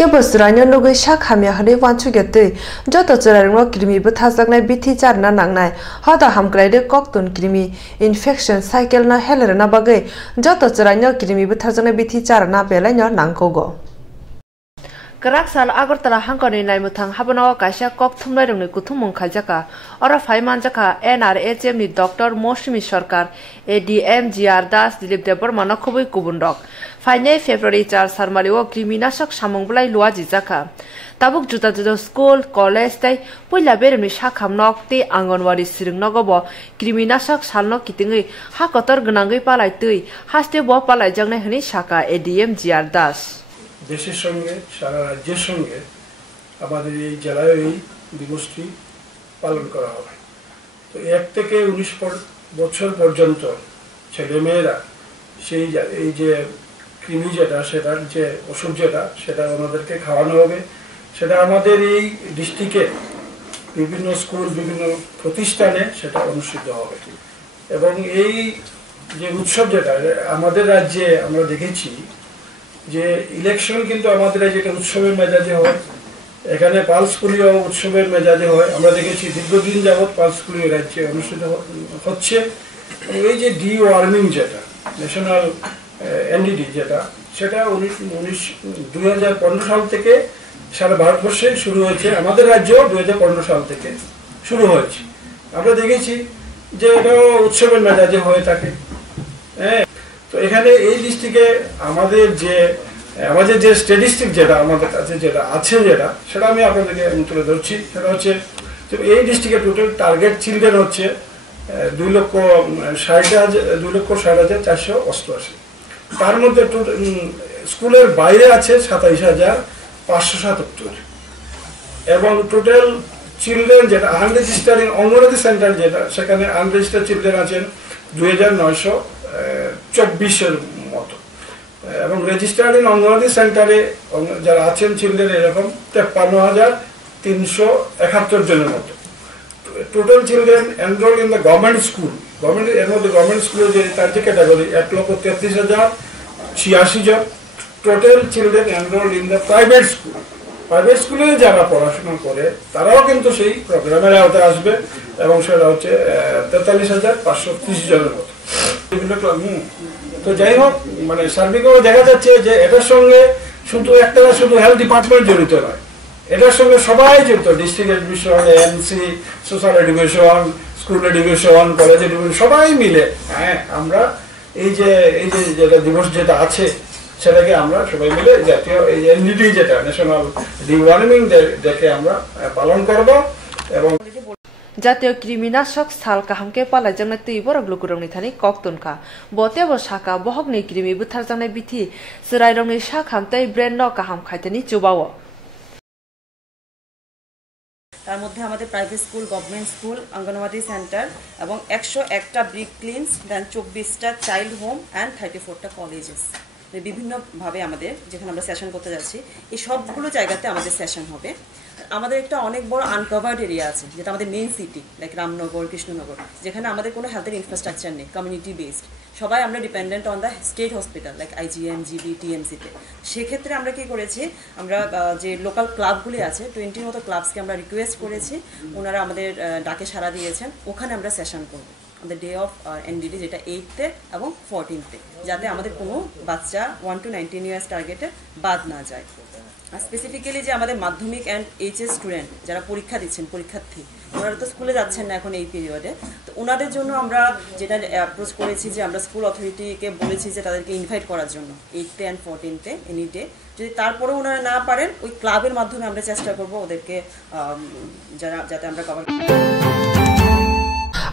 Kebo Swrangchati logo shak hamya hane wanchu gete joto chorarangno krimi buthajaknai bithi charna nangnai hada hamkraide Koktwma krimi infection cycle na helerna bagai joto chorarangno krimi buthajaknai bithi charna belaino nangkogo Kerak sal Agartala Hankoni Naimutang Habano Kasia Koktwma rungni kuthumung khaljaka ora phaiman jaka NRHM ni Dr. Moshimi Sarkar ADM GR Das Dilip Debormana khobui kubundok Fainai February 4 sarmaliwo kriminashak samungbulai luaji jaka tabuk juta juta school college tai poila beremni sakhamnok te angonwadi sirungnogobo kriminashak salno kitingui hakotor gnangui palai tui haste bo palai jangnai hni saka ADM GR Das দেশের সঙ্গে সারা রাজ্যের সঙ্গে আমাদের এই জেলায় এই দিবসটি পালন করা হবে তো 1 থেকে 19 বছর পর্যন্ত ছেলেমেয়েরা সেই এই যে কৃমি যেটা সেটার যে ওষুধ যেটা সেটা ওনাদেরকে খাওয়ানো হবে সেটা আমাদের এই ডিস্ট্রিক্টে বিভিন্ন স্কুল বিভিন্ন প্রতিষ্ঠানে সেটা অনুষ্ঠিত হবে এবং এই যে উৎসব যেটা আমাদের রাজ্যে আমরা দেখেছি যে ইলেকশন কিন্তু আমাদের যেটা উৎসবের মেজাজে হয় এখানে পালস পোলিও উৎসবের মেজাজে হয় আমরা দেখেছি দীর্ঘদিন যাবত পালস পোলিও রাজ্যে অনুষ্ঠিত হচ্ছে এই যে ডি ওয়ার্মিং যেটা ন্যাশনাল এনডিডি যেটা সেটা 2015 সাল থেকে সারা ভারতবর্ষে শুরু হয়েছে আমাদের রাজ্যেও 2015 সাল থেকে শুরু হয়েছে আমরা দেখেছি যে এটা উৎসবের মেজাজে হয়ে থাকে হ্যাঁ তো এখানে এই ডিস্ট্রিক্টে আমাদের যে স্ট্যাটিস্টিক যেটা আমাদের কাছে যেটা আছে যেটা সেটা আমি আপনাদেরকে তুলে ধরছি সেটা হচ্ছে এই ডিস্ট্রিক্টে টোটাল টার্গেট চিলড্রেন হচ্ছে 2,60,488 তার মধ্যে স্কুলের বাইরে আছে 27,577 এবং টোটাল চিলড্রেন যেটা আনরেজিস্টার্ড অঙ্গনওয়াড়ি সেন্টার যেটা সেখানে আনরেজিস্টার্ড চিলড্রেন আছেন 2,924 মতো এবং রেজিস্টার্ড ইন অঙ্গনওয়াড়ি সেন্টারে যারা আছেন চিলড্রেন এরকম 53,371 জনের মতো total children enrol in the government school এর মধ্যে গভর্নমেন্ট স্কুলের যে তার যে ক্যাটাগরি 1,33,086 জন total children enrol in the private স্কুলে যারা পড়াশোনা করে তারাও কিন্তু সেই প্রোগ্রামের আওতায় আসবে এবং সেটা হচ্ছে 43,530 জনের মতো তো যাই হোক মানে সার্বিকভাবে দেখা যাচ্ছে যে এটার সঙ্গে শুধু হেলথ ডিপার্টমেন্ট জড়িত নয় এটার সঙ্গে সবাই জড়িত district education MC social education school education college education সবাই মিলে হ্যাঁ আমরা এই যে যেটা দিবস যেটা আছে সেটাকে আমরা সবাই মিলে জাতীয় এই এনডিডি যেটা ন্যাশনাল ডিওয়ার্মিং ডেকে আমরা পালন করব এবং জাতীয় কৃমিনাশক সাল কাহামকে পালাই জানাই তুই বড় গ্লুকুরংনি থানি কক্তনকা বতেব শাখা বহগনি কৃমি বুথার জানাই বিথি সরাইরংনি শাখাম তাই ব্রেন ন কাহাম খাইতেনি চুবাও তার মধ্যে আমাদের private school government school anganwadi centre এবং 101টা ব্রিক ক্লিনস দেন 24টা চাইল্ড হোম অ্যান্ড 34টা কলেজেস বিভিন্নভাবে আমাদের যেখানে আমরা সেশন করতে যাচ্ছি এই সবগুলো জায়গাতে আমাদের সেশন হবে আমাদের একটা অনেক বড় আনকভার্ড এরিয়া আছে যেটা আমাদের main city like Ramnagar Krishnanagar যেখানে আমাদের কোনো হেলথের ইনফ্রাস্ট্রাকচার নেই কমিউনিটি বেসড সবাই আমরা dependent on the state hospital like IGM GB TMCতে সেক্ষেত্রে আমরা কি করেছি আমরা যে লোকাল ক্লাবগুলি আছে 20 মতো ক্লাবসকে আমরা রিকোয়েস্ট করেছি ওনারা আমাদের ডাকে সাড়া দিয়েছেন ওখানে আমরা সেশন করব on the day of NDD যেটা 8th এবং 14th যাতে আমাদের কোনো বাচ্চা 1 to 19 ইয়ার্স টার্গেটে বাদ না যায় আর স্পেসিফিক্যালি যে আমাদের মাধ্যমিক অ্যান্ড HS স্টুডেন্ট যারা পরীক্ষা দিচ্ছেন পরীক্ষার্থী ওনারা তো স্কুলে যাচ্ছেন না এখন এই পিরিয়ডে তো ওনাদের জন্য আমরা যেটা অ্যাপ্রোচ করেছি যে আমরা স্কুল অথরিটিকে বলেছি যে তাদেরকে ইনভাইট করার জন্য 8th and 14th any day যদি তারপরেও ওনারা না পারেন ওই ক্লাবের মাধ্যমে আমরা চেষ্টা করব ওদেরকে যাতে আমরা cover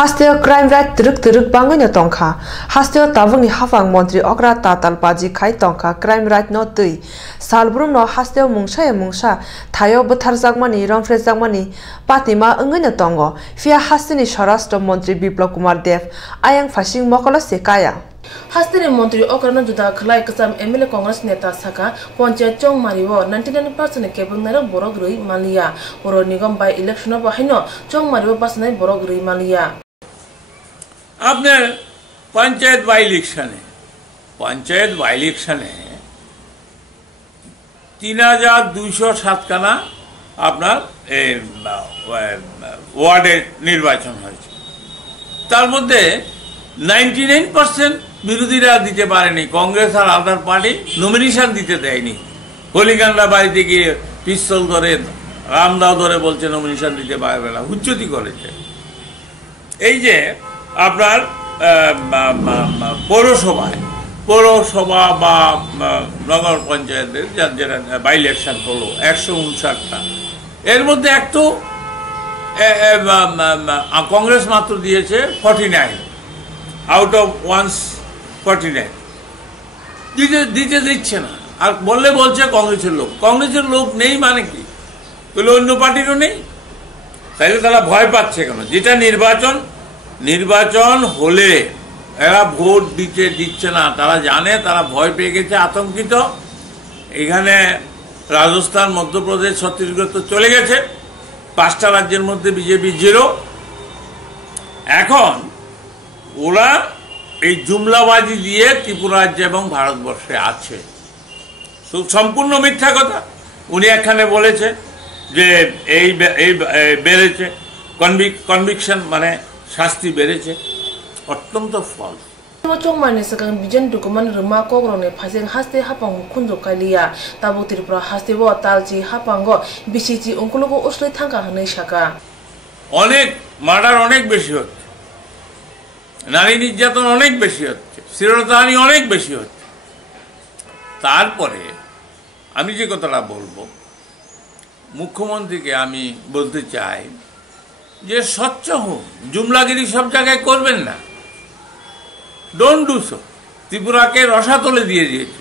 Hasteo crime rate truk bangonya tongkha hasteo tabungni hafang montri okra tatal paji khai tongkha crime rate no tui salbrum no hasteo mungsa thayo buthar jagmani romfre jagmani patima ungnya tongo fia hastini swarashtra montri Biplab Kumar Dev ayang phasing mokolo sekaya Hastini Montri Okrana Juda Khlai Kasam MLA Congress Neta Saka Panchayat Chongmariwo 99% Kebung Nara Borogrui Malia Boro Nigam by election of Bahino Chongmariwo Basnai Borogrui Malia আপনার panchayat by ইলেকশনে 3207খানা আপনার ওয়ার্ডে নির্বাচন হয়েছে। তার মধ্যে 99% বিরোধীরা দিতে পারেনি, কংগ্রেস আর আদার পার্টি নমিনেশন দিতে দেয়নি। হলিগান্ডা বাড়িতে গিয়ে পিস্তল ধরে রামদাও ধরে বলছে নমিনেশন দিতে পারবে না, হুজ্জতি করেছে। এই যে আপনার পৌরসভা বা নগর পঞ্চায়েতের যেটা বাই ইলেকশন হলো 159টা, এর মধ্যে একটু কংগ্রেস মাত্র দিয়েছে 49 আউট অফ 149। দিতে দিচ্ছে না, আর বলছে কংগ্রেসের লোক নেই মানে কি, বলে অন্য পার্টিরও নেই, তাইলে তারা ভয় পাচ্ছে কেন? যেটা নির্বাচন হলে এরা ভোট দিচ্ছে না, তারা জানে, তারা ভয় পেয়ে গেছে, আতঙ্কিত। এখানে রাজস্থান, মধ্যপ্রদেশ, ছত্তিশগড় তো চলে গেছে, 5টা রাজ্যের মধ্যে বিজেপি 0। এখন ওরা এই জুমলাবাজি দিয়ে ত্রিপুরা রাজ্য এবং ভারতবর্ষে আছে, সম্পূর্ণ মিথ্যা কথা। উনি এখানে বলেছে যে এই বেড়েছে, কনভিকশন মানে শাস্তি বেড়েছে, অত্যন্ত ফলস। চংমানি সাকাং বিজেন ডকুমেন্ট রুমা কগ্রনে ফাজেং হাস্তে হাপাং খুনজো কালিয়া তাবু ত্রিপুরা হাস্তেব তালজি হাপাঙ্গ বিসিজি অঙ্কুলগো উসলাই থাকা হनै শাকা। অনেক মার্ডার অনেক বেশি হচ্ছে, নারী নির্যাতন অনেক বেশি হচ্ছে, শ্লীলতাহানি অনেক বেশি হচ্ছে। তারপরে আমি যে কথাটা বলবো, মুখ্যমন্ত্রীকে আমি বলতে চাই যে স্বচ্ছ হোক, জুমলাগিরি সব জায়গায় করবেন না, ডোন্ট ডু সো। ত্রিপুরাকে রসাতলে দিয়ে দিয়েছে।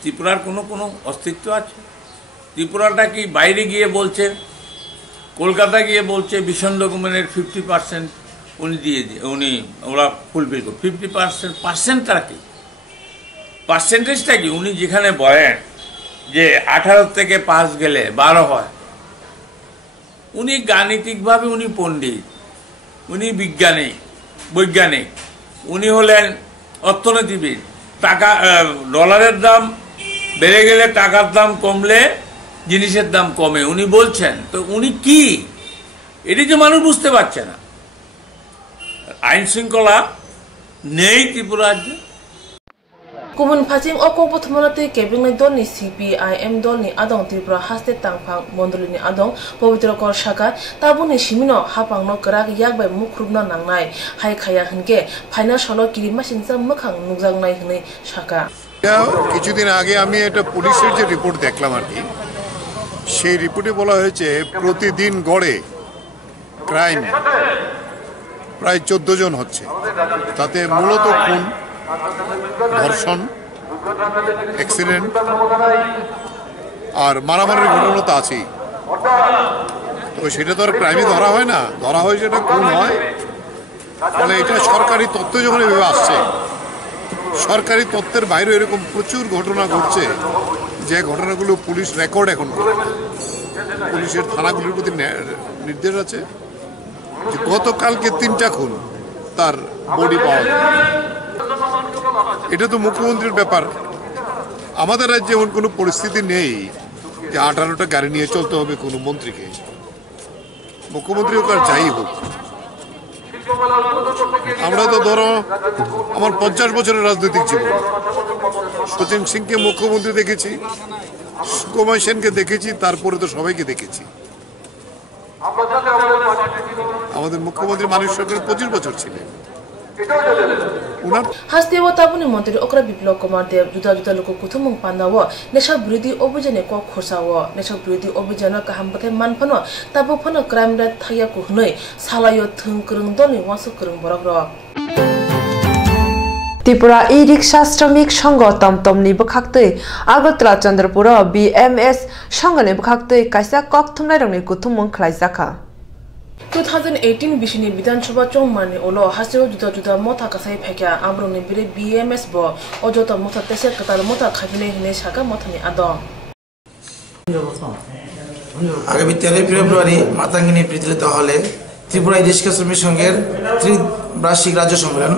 ত্রিপুরার কোনো অস্তিত্ব আছে? ত্রিপুরাটা কি বাইরে গিয়ে বলছে, কলকাতা গিয়ে বলছে ভীষণ ডকুমেন্টের 50% ওরা ফুলফিল করে। 50%টা কি, পার্সেন্টেজটা কি? উনি যেখানে বলেন যে 18 থেকে 5 গেলে 12 হয়, উনি গাণিতিকভাবে উনি পণ্ডিত, উনি বৈজ্ঞানিক, উনি হলেন অর্থনীতিবিদ। টাকা ডলারের দাম বেড়ে গেলে টাকার দাম কমলে জিনিসের দাম কমে, উনি বলছেন। তো উনি কি, এটি যে মানুষ বুঝতে পারছে না। আইন শৃঙ্খলা নেই ত্রিপুরা রাজ্যে। Kumun Paching Oko Potmonate Cabinet Doni CPIM Doni Adong Tripura Haste Tangpang Mondolini Adong Povitro Kor Shaka Tabuni Shimino Hapang no Krak Yak by Mukrubna Nangnai Hai Kaya Henge Paina Sholo Kiri Machine Sam Mukang Nuzang Nai Hne Shaka. কিছুদিন আগে আমি একটা পুলিশের যে report দেখলাম আর কি, সেই রিপোর্টে বলা হয়েছে প্রতিদিন গড়ে ক্রাইম প্রায় 14 জন হচ্ছে, তাতে মূলত খুন, ধর্ষণ, অ্যাক্সিডেন্ট আর মারামারির ঘটনা তো আছেই। তো সেটা তো আর ক্রাইমই ধরা হয় না, ধরা হয় সেটা খুন হয়। ফলে এটা সরকারি তথ্য যখন এভাবে আসছে, সরকারি তথ্যের বাইরে এরকম প্রচুর ঘটনা ঘটছে, যে ঘটনাগুলো পুলিশ রেকর্ড এখন করে। পুলিশের থানাগুলির প্রতি নির্দেশ আছে যে গতকালকে 3টা খুন, তার বডি পাওয়া যায়। এটা তো মুখ্যমন্ত্রীর ব্যাপার। আমাদের রাজ্যে এমন কোনো পরিস্থিতি নেই যে 18টা গাড়ি নিয়ে চলতে হবে কোনো মন্ত্রীকে। মুখ্যমন্ত্রী হোক আর যাই হোক, আমরা তো ধরো আমার 50 বছরের রাজনৈতিক জীবন, সচিন সিংকে মুখ্যমন্ত্রী দেখেছি, সুকুমার সেনকে দেখেছি, তারপরে তো সবাইকে দেখেছি। আমাদের মুখ্যমন্ত্রী মানিক সরকার 25 বছর ছিলেন। Hastewo tabuni mantri okra biplok kumar dev juda juda loko kuthumung pandawo nesha bridi obujane ko khorsawo nesha bridi obujana kaham pathe manphano tabo phano crime rate thaya ko hnoi salayo thung krung doni wasu krung borogro. Tripura ই রিক্সা শ্রমিক সংঘ তমতমনি বখাক্তই Agartala Chandrapur BMS সংঘনি বখাক্তই কাইসা কক্তমনাই রংনি কুথুমং খ্লাইজাখা 2018 bishini Bidhan Sabha Chongmani Olo Hasewo juda juda motha kasai phekya amroni bire BMS bo ojota motha tese katal motha khajine hine shaka mothani adom আগামী 13 ফেব্রুয়ারি মাতাঙ্গিনী পৃথিবীতে হলে ত্রিপুরা রিক্সা শ্রমিক সংঘের ত্রিবার্ষিক রাজ্য সম্মেলন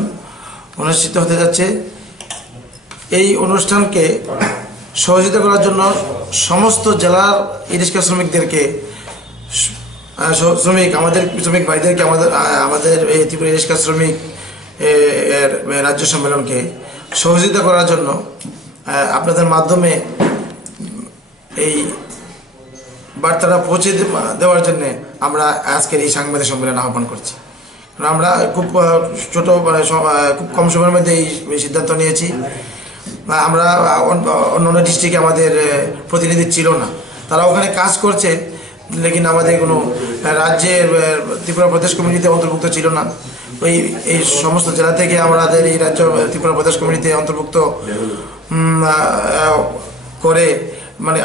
অনুষ্ঠিত হতে যাচ্ছে। এই অনুষ্ঠানকে সহযোগিতা করার জন্য সমস্ত জেলার রিক্সা শ্রমিকদেরকে আমাদের শ্রমিক ভাইদেরকে আমাদের এই ত্রিপুরা রিক্সা শ্রমিক রাজ্য সম্মেলনকে সহযোগিতা করার জন্য আপনাদের মাধ্যমে এই বার্তাটা পৌঁছে দেওয়ার জন্য আমরা আজকের এই সাংবাদিক সম্মেলন আহ্বান করছি। আমরা খুব ছোট খুব কম সময়ের মধ্যে এই সিদ্ধান্ত নিয়েছি। আমরা অন্য ডিস্ট্রিক্টে আমাদের প্রতিনিধি ছিল না, তারা ওখানে কাজ করছে, লেকিন আমাদের কোনো রাজ্যের ত্রিপুরা প্রদেশ কমিটিতে অন্তর্ভুক্ত ছিল না। এই সমস্ত জেলা থেকে আমাদের এই রাজ্য ত্রিপুরা প্রদেশ কমিটিতে অন্তর্ভুক্ত করে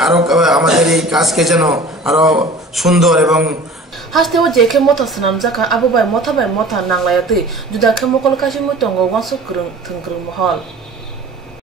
আরো আমাদের এই কাজকে যেন আরো সুন্দর এবং হাস্তেও যে খেমতা সানাম জাকা আবু বাই মথা নাংলায়াতে जुदा खेमकल काशी मुतंगो वासु थंग्रं महल।